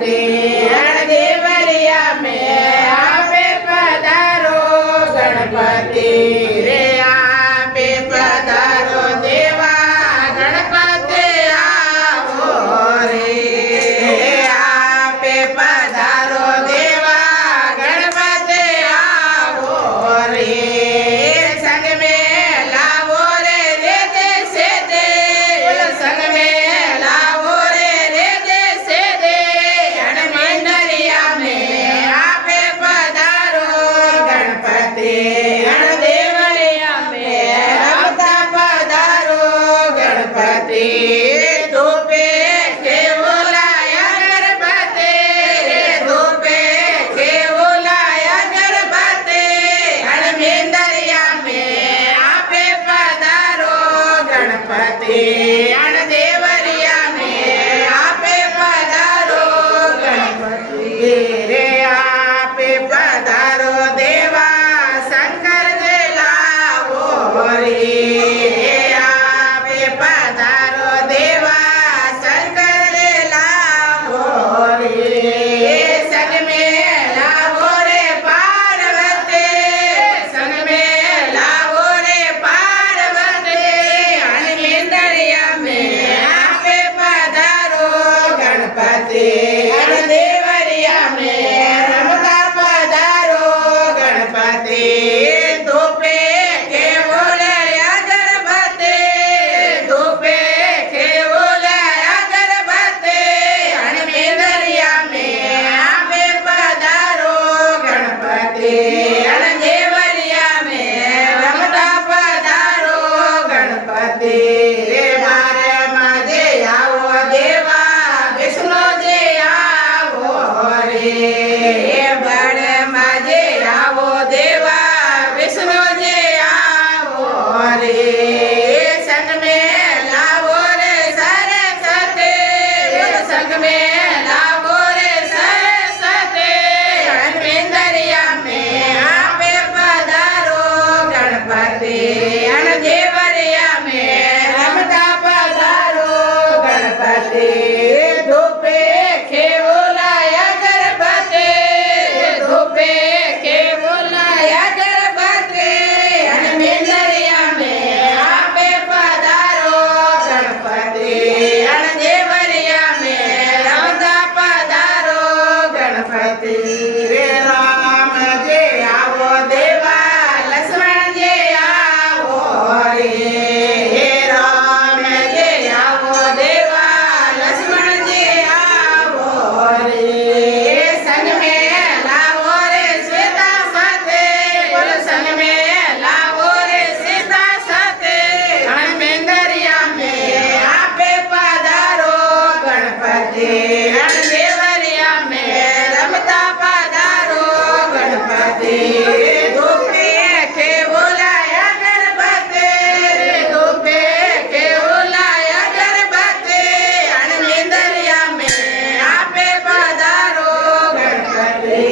गणपति देवरिया में आपे पधारो गणपति रे आपे पधारो देवा गणपति आओ रे आपे पधारो देवा गणपति आओ रे संग में लावो रे दे से दे संग में लावो रे दे से दे अणमेंदरिया में आपे पधारो गणपति देवरिया में रमता पधारो गणपति धूपे खेवलाया गणपति धूपे खेवलाया गणपति अणमेंदरिया में आपे पधारो गणपति देवरिया में आपे पधारो गणपति रे आपे पधारो देवा शंकर जे लावो रे आपे पधारो देवा शंकर जे लावो रे संग में लावो रे पार्वती संग में लावो रे पार्वती अणमेंदरिया में आपे पधारो गणपति देवरिया में रमता पधारो गणपति धूपे खेवलाया गणपति धूपे खेवलाया गणपति अणमेंदरिया में आपे पधारो गणपति देवरिया में रमता पधारो गणपति रे मारे माजे आओ देवा विष्णु जे आओ रे बड़े माजे आओ देवा विष्णु जे आओ रे संग में लावो रे सरस्वती संग में लावो रे सरस्वती अणमेंदरिया में आपे पधारो गणपति देवरिया में रमता पधारो गणपति धूपे खेवलाया गणपति धूपे खेवलाया गणपति अणमेंदरिया में आपे पधारो गणपति देवरिया में रमता पधारो गणपति रे राम जे आओ देवा लक्ष्मण जे आओ रे राम जे आओ देवा लक्ष्मण जे आओ रे संग में लावो रे सीता सती बोल संग में लावो रे सीता सती अणमेंदरिया में आपे पधारो गणपति देवरिया में रमता पधारो गणपति धूपे खेवलाया गणपति धूपे खेवलाया गणपति अणमेंदरिया में आपे पधारो गणपति